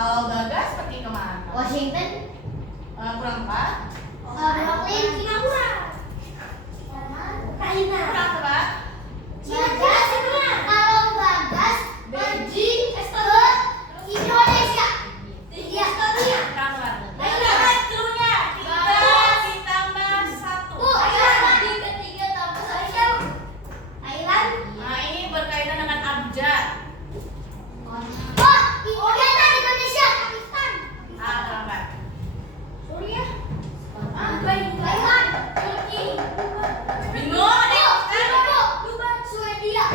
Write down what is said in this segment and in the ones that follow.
Kalau Bagas pergi kemana? Washington. Kurang 4. Brooklyn, Singapura. Ukraina. Kurang berapa? Bagas, kalau Bagas pergi ke Indonesia. Iya. Kurang berapa? Lihat cluenya. 3 ditambah 1. Ketiga tambah satu. Thailand. Nah, ini berkaitan dengan abjad. Indonesia. Pakistan. Berapa? Suriah. Taiwan. Turki. Bingung nih. Dubai. Swedia.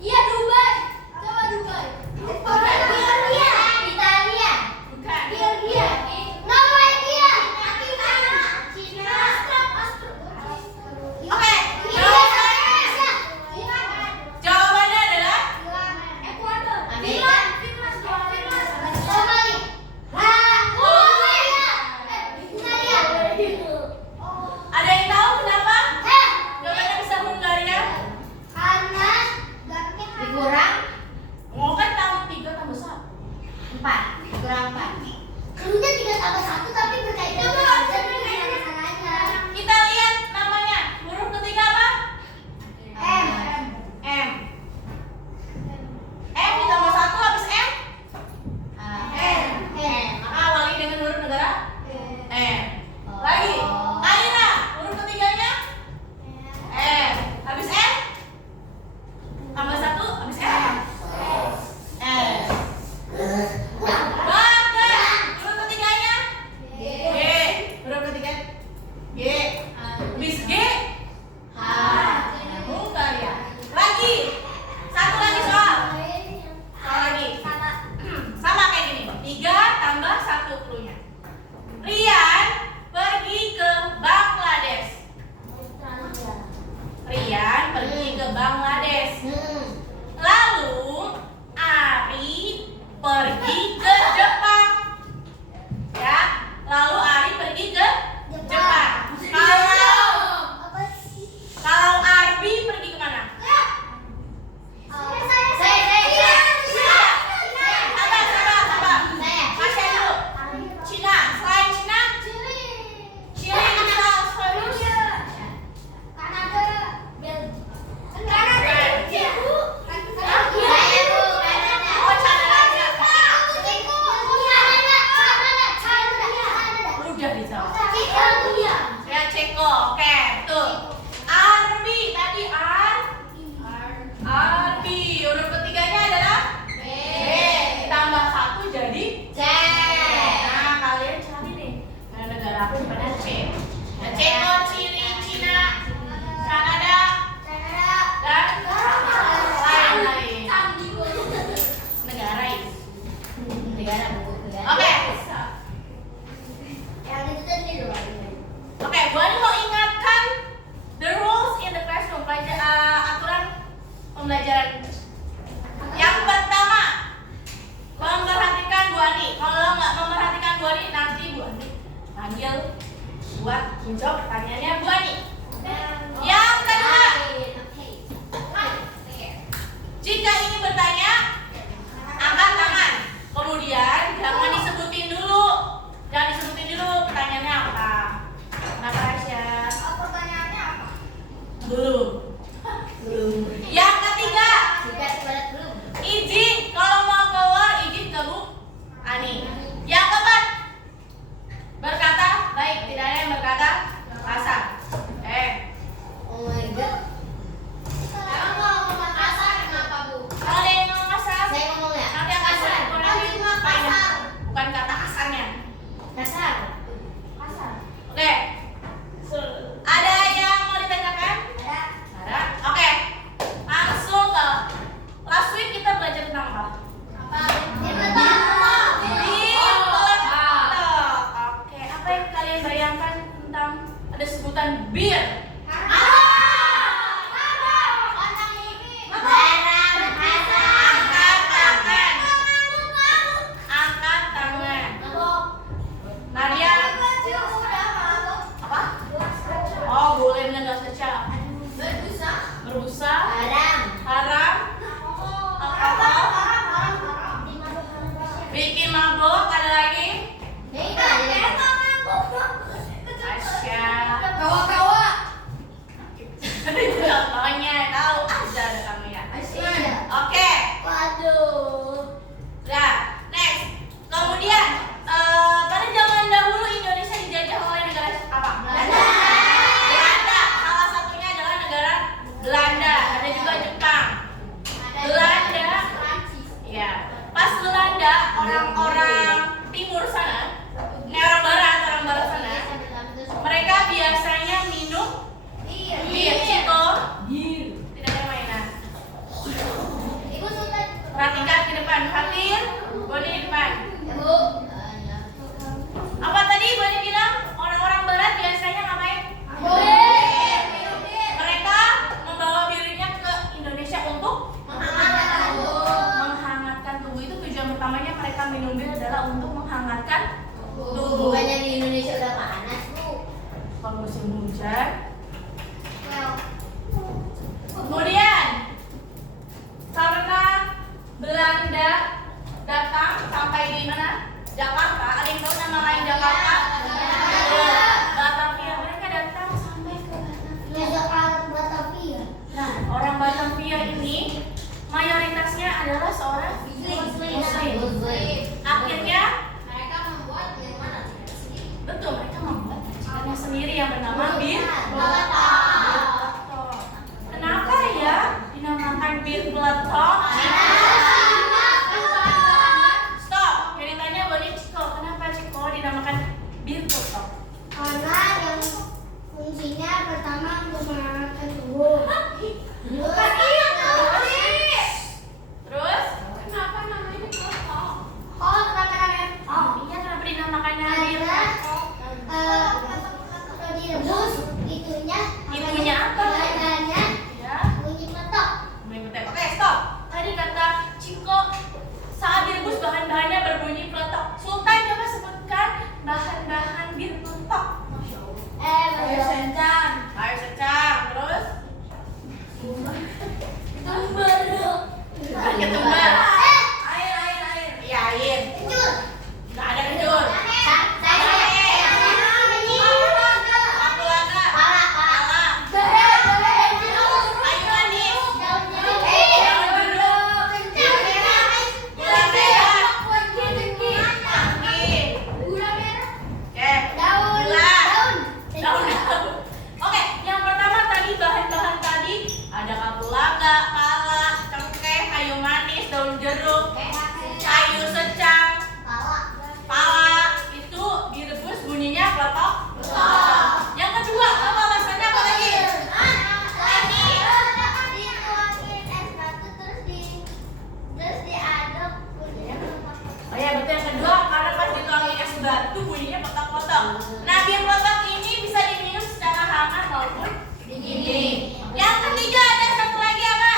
Iya, Dubai. Coba Dubai. Italia. Italia. Bukan. Belgia. Norwegia. Cina. Oke. Indonesia. Jawabannya adalah Ekuador. Amerika. Somali. Hungaria. Ada yang tahu kenapa? Jawabannya bisa Hungaria. Karena dikurang Oh kan tambah 3 tambah 1. 4. Kurang 4. Kerunya 3 tambah 1 tapi berkaitan dengan masalahnya. Kita lihat namanya. Huruf ketiga apa? M. M. M ditambah 1 habis M. Maka awali dengan huruf negara M. Lagi. Aina, huruf ketiganya M. Habis M. Tambah 1 habis M. M. Bagas, huruf ketiganya G. Huruf ketiga G. Habis G. Hungaria. Lagi. Satu lagi soal. Soal lagi. Sama kayak gini. 3 tambah 1 cluenya. Rian pergi ke Bangladesh. Rian pergi ke Bangladesh. Lalu Ari pergi ke Jepang. Ya, lalu Ari pergi ke Jepang. Kalau Arbi pergi kemana? Sabar. Masih dulu. Cina. Selain Cina, Chili, Australia. Oh, Canada. Udah dijawab. Ya, Ceko. Oke, betul. Arbi tadi Arbi. Huruf ketiganya adalah B. Tambah 1 jadi C. Nah, kalian cari nih. Mana negara apa yang pada C? Nah, Ceko, Chili, Cina, Kanada, dan lain-lain. Negara ini. Oke. Oke, Bu Ani mau ingatkan the rules in the classroom, aturan pembelajaran. Yang pertama, memperhatikan Bu Ani. Kalau nggak memperhatikan Bu Ani, nanti Bu Ani panggil buat menjawab pertanyaannya Bu Ani. Yang kedua, jika ingin bertanya, angkat tangan. Kemudian jangan disebutin dulu. Pertanyaannya apa? Kenapa Aisyah? Belum. Yang ketiga, izin kalau mau keluar izin ke Bu Ani. Yang keempat, berkata baik, tidak ada yang berkata kasar. Kalau ada yang ngomong kasar, nanti akan saya kurangi. Bukan kata kasarnya. Oke. Ada yang mau ditanyakan? depan. Hadir, Boni di depan. Bu. Apa tadi Boni bilang? Orang-orang barat biasanya ngapain? Mereka membawa dirinya ke Indonesia untuk menghangatkan tubuh. Itu tujuan pertamanya mereka minum bir adalah untuk menghangatkan tubuh. Bukannya di Indonesia udah panas, Bu. Kalau musim hujan. Kemudian karena Belanda datang sampai di mana? Jakarta. Ada yang tahu nama lain Jakarta? Batavia. Mereka datang sampai ke Batavia. Nah, orang Batavia ini mayoritasnya adalah seorang Muslim. Akhirnya Mereka membuat minuman betul mereka membuat racikannya sendiri yang bernama bir Peletok. Kenapa ya dinamakan bir peletok? Stop. Jadi tanya boleh Ciko, kenapa Ciko dinamakan bir peletok? Karena yang fungsinya pertama untuk menghangatkan tubuh. Terus? Kenapa namanya peletok? Oh, kenapa namanya? Oh iya, kenapa dinamakannya bir peletok? Kalau direbus itunya apa? bahannya Ya. bunyi peletok. Oke, stop. Tadi kata Ciko saat direbus bahan-bahannya berbunyi peletok. Sultan coba sebutkan bahan-bahan bir peletok. Air secang. Air secang, terus? Ketumbar. Air. Iya, air. Kencur. Nggak ada kencur. Kapulaga. Pala. Air manis. Daun jeruk. Gula merah. Angin. Oke. Daun. Oke, yang pertama tadi bahan-bahan tadi ada kapulaga, pala, cengkeh, kayu manis, daun jeruk, kayu secang, pala. Itu direbus bunyinya peletok. Yang kedua, apa alasannya apa lagi? Oh ya betul, yang kedua karena pas dituangin es batu bunyinya peletok-peletok. Nah, bir peletok ini bisa diminum secara hangat maupun dingin. Yang ketiga ada satu lagi apa?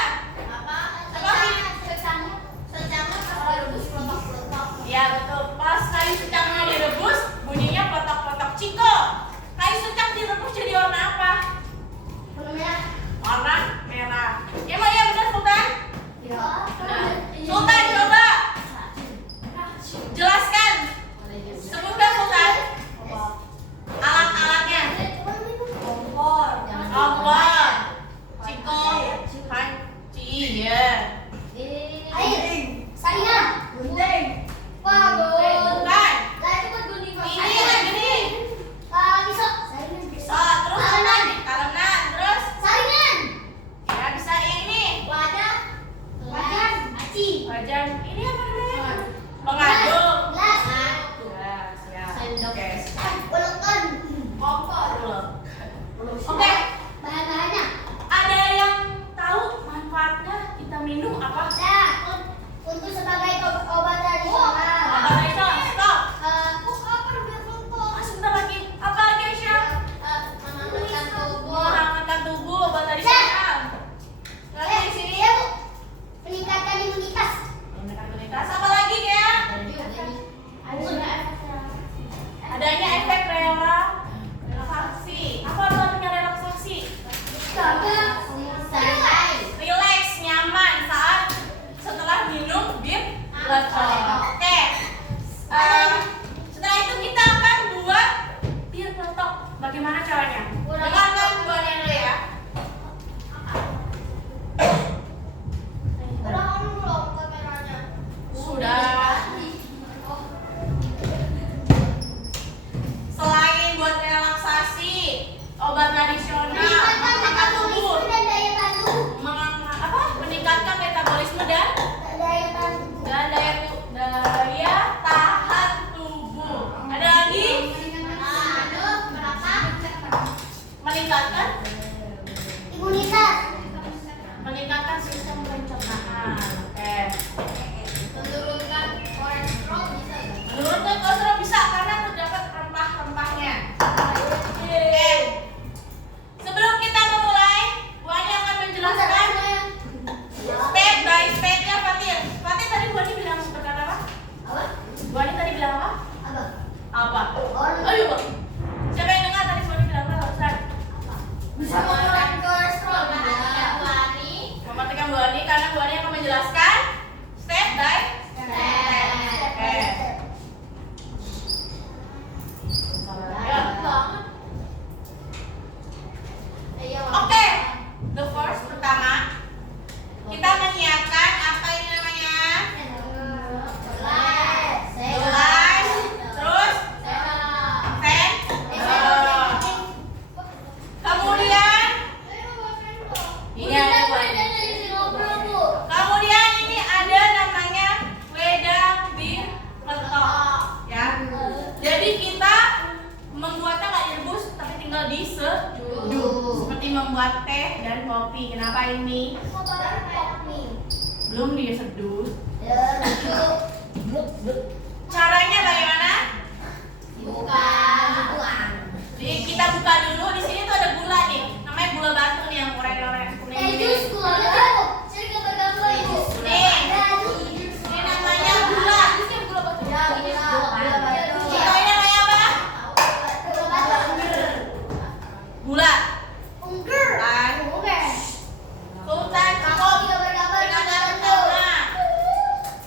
Ya betul, pas kayu secangnya direbus bunyinya peletok-peletok. Ciko, kayu secang direbus jadi warna apa? Warna merah. Emang ya benar Sultan? Benar. Sultan coba jelaskan. Sebutkan Sultan alat-alatnya. Kompor. Ciko, panci, ya. Bukan. Ini yang gini. Bisa. Terus talenan. Terus ya bisa ini. Wajan. Ini apa namanya? Pengaduk. Gelas, ya. Oke. Oke. Bahan-bahannya Ada yang tahu manfaatnya kita minum apa? untuk sebagai obat tradisional. Apa Aisyah? Stop. Untuk Sebentar lagi. Apa lagi Aisyah? menghangatkan tubuh. Menghangatkan tubuh, obat tradisional. Lagi di sini. Ya, Bu. Meningkatkan imunitas. Meningkatkan imunitas. Apa lagi ya? Adanya efek relaksasi. Apa artinya relaksasi? Relax, nyaman saat setelah minum bir peletok. Oke. Setelah itu kita akan buat bir peletok. Bagaimana caranya? Dengarkan buatnya dulu ya. Sudah. Selain buat relaksasi, obat tradisional, mengangkat tubuh, meningkatkan metabolisme dan daya ini belum diseduh. Caranya bagaimana? Jadi kita buka dulu. Di sini tuh ada gula nih. Namanya gula batu nih yang oranye-oranye kuning ini. Ini namanya gula. Contohnya namanya apa? Gula. Kan? Sultan cukup. Peringatan pertama.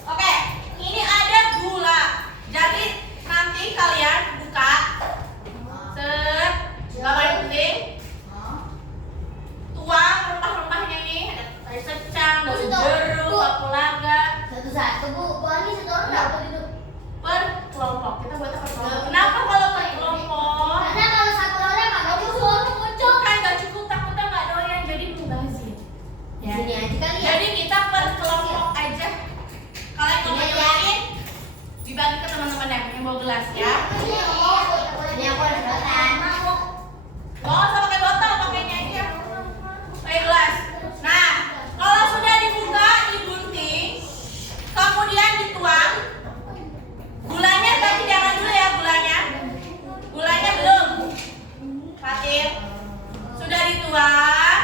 Oke, ini ada gula. Jadi nanti kalian buka. Set. Gak paling penting. Tuang rempah-rempahnya ini. Ada tari secang, daun jeruk, kapulaga. Per kelompok. Kita buat per kelompok. Kenapa kalau per kelompok? Kan gak cukup, takutnya gak doyan jadi mubazir. Ya. Jadi kita per kelompok aja. Kalian kalau nyobain dibagi ke teman-teman yang bawa gelas ya. Gak usah pakai botol, pakainya aja. Pakai gelas. Nah, kalau sudah dibuka, digunting, kemudian dituang. Gulanya tapi jangan dulu ya gulanya. Gulanya belum. Fatir. Sudah dituang.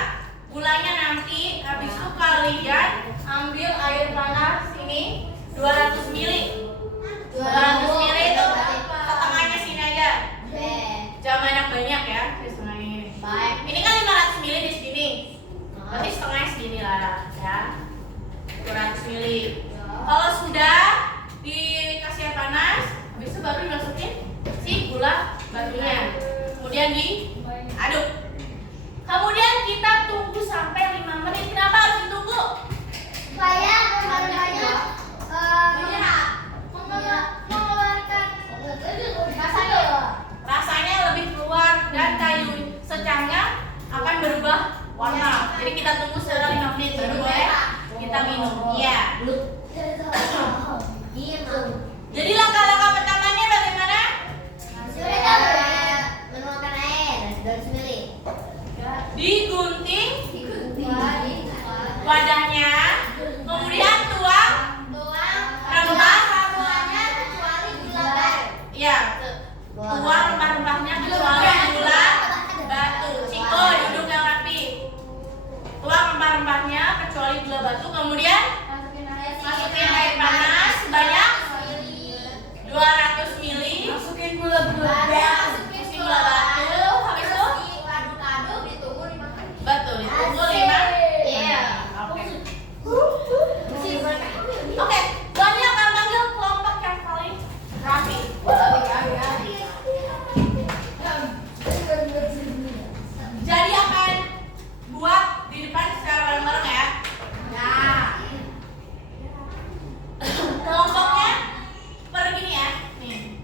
Gulanya nanti habis itu kalian ambil air panas ini 200 ml. 200 ml itu setengahnya sini aja. Jangan banyak ya, setengah ini. Ini kan 500 ml di sini. Berarti setengahnya segini lah ya. 200 ml. Kalau sudah dikasih air panas, habis itu baru dimasukin si gula batunya. Kemudian diaduk. Kemudian kita tunggu sampai 5 menit. Kenapa harus ditunggu? Rasanya lebih keluar dan kayu secangnya akan berubah warna. Jadi kita tunggu sekitar 5 menit baru boleh kita minum. Iya. Jadi langkah-langkah pertamanya bagaimana? Digunting wadahnya, kemudian tuang rempah. Iya, tuang rempah-rempahnya kecuali gula batu. Ciko duduk yang rapi. Tuang rempah-rempahnya kecuali gula batu, kemudian masukin air panas sebanyak 200 ml. Masukin gula batu. Habis itu betul, ditunggu 5. Oke, Doni akan panggil kelompok yang paling rapi. Jadi akan buat di depan secara bareng-bareng ya. Nah, kelompoknya per gini ya, nih,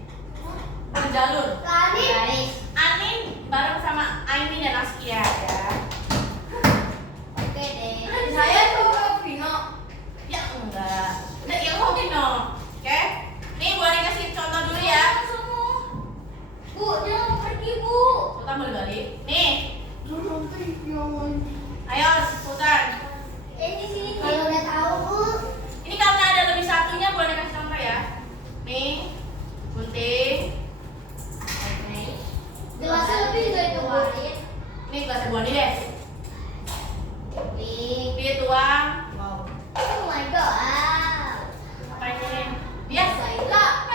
berjalur. Anin bareng sama Aini dan Askia ya. Saya tuh Vino. Ya enggak. Udah ya kok Vino. Oke. Nih gua kasih contoh dulu ya. Bu, jangan pergi, Bu. Sultan boleh balik. Nih. Ayo, Sultan. Ini sini kalau udah tahu, Bu. Ini karena ada lebih satunya boleh kasih contoh ya. Nih. Gunting. Gelasnya lebih juga dikeluarin. Ini gelasnya Bu Ani deh. Dituang. Oh my god. Apa ini? Biasa. Lah,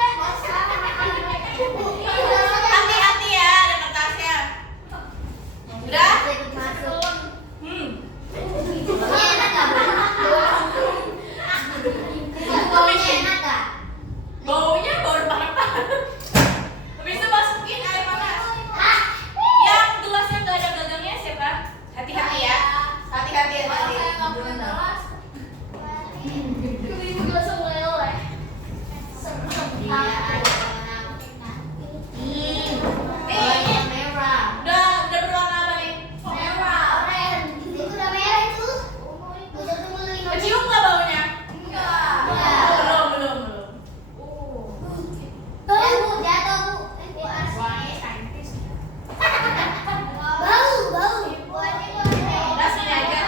Hati-hati ya, ada kertasnya. Udah? Ini enak gak, Bu? Baunya enak gak? Baunya bau rempah-rempah. Habis itu masukin air panas. Hah? Yang gelasnya nggak ada gagangnya siapa? Hati-hati ya. Hati-hati. Ibu gelasnya mulai oleh. Dia ada warna merah. Udah berwarna apa nih? Merah, orange. Itu udah merah itu. Udah tunggu 5 menit. Kecium nggak baunya? Enggak. Belum. Jatuh, Bu. Wangi saintis. Bau. Udah sini aja.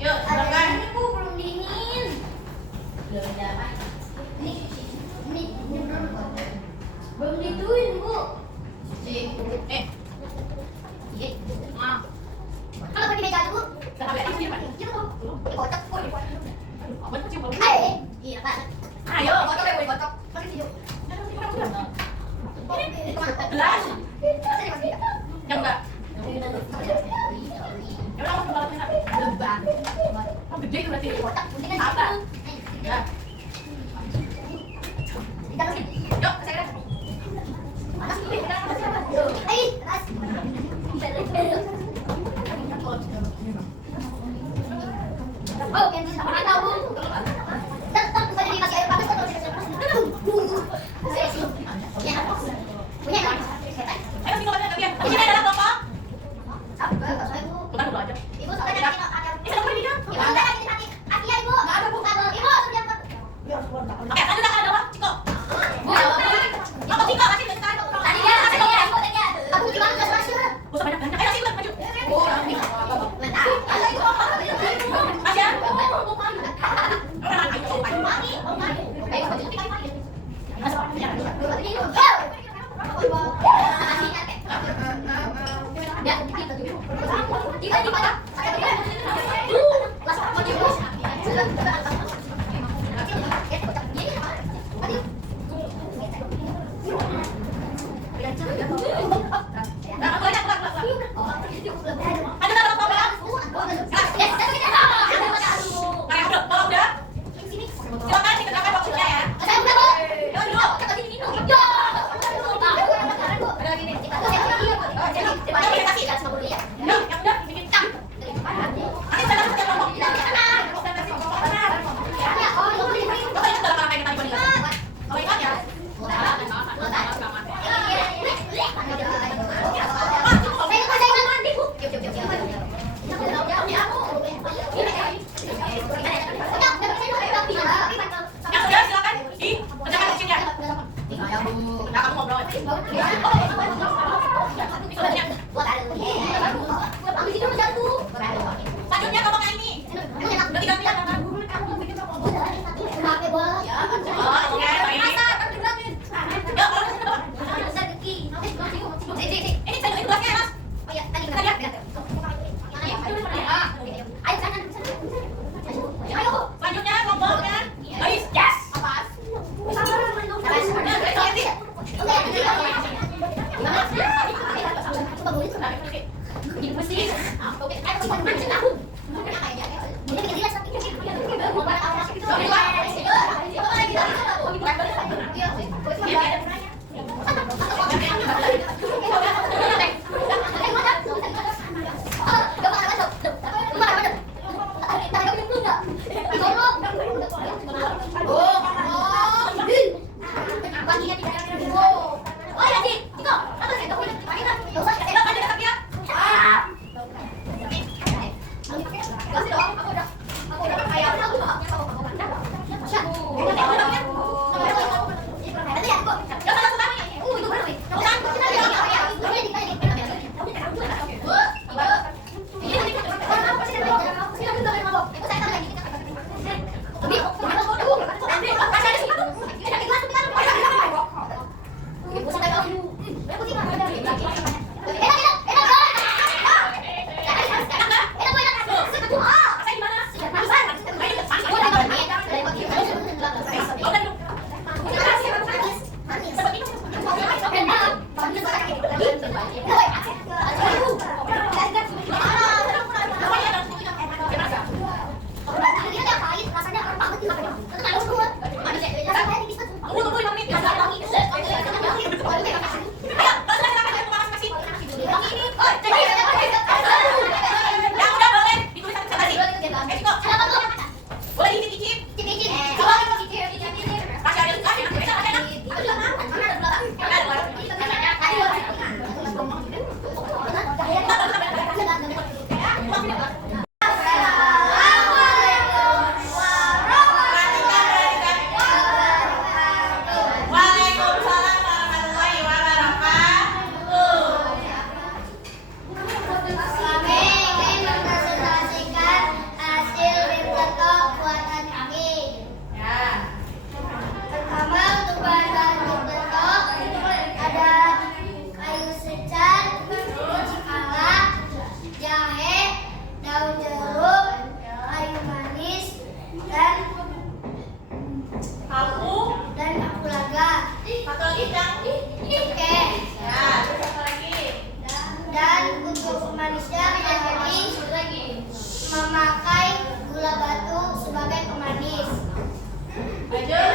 Yuk, silakan. Ini Bu belum dingin. Belum apa? Ini belum dituin Bu. Eh, Iya. ah, Kalau pakai meja Bu. kenapa ya? Ini apa? Itu Bu. Kocok Bu. Apa sih bau? Iya Pak. Ayo, Kocok ya Bu, kocok. Pakai video. Gelas. Yang enggak. Iya. Ya udah, aku balas enak. Lebang. Oh, gede itu berarti. Kocok. Penting kan Apa? gitu. Ya. Ditaruh sini. Yuk, ke saya. Panas ini. Keras. Oh, yang bisa pakai tahu. Tetap bisa dikasih air panas atau tidak panas. Punya apa? Punya apa? Ayo, sini kalian kalian. Ini ada dalam apa? Apa? Saya Bu. Bukan dulu aja. Ibu soalnya ada Ini ada ini kan? Ibu ada lagi di kaki ya Ibu. Enggak ada Bu. Ibu langsung diangkat. Oke, tadi udah ada, Ciko. Bu. Apa Ciko? Kasih ke saya. Tadi dia kasih dia. Aku gimana enggak masuk? Gak usah banyak-banyak. Ayo, sini, maju. Bu. Bentar. Masih ya? Nah, aku aja, keluar. Ada dalam apa? Kayak udah, kalau udah, silakan dikerjakan waktunya ya. Yuk, dulu. Yuk, yang udah, bikin tam. Nanti saya langsung ngomong. Coba ingat dalam apa yang tadi Bang ingat. Kalau ingat ya. Yang sudah, silakan dikerjakan mesinnya. Nah, kamu ngobrol. Selanjutnya tolong yang ini. Udah 3 menit. Oh, oke, baik. Yuk, kalau ke depan. Ini saya itu gelasnya ya, Mas. Selanjutnya kompornya. Baik, yes. Kami ingin mempresentasikan hasil Lanjut.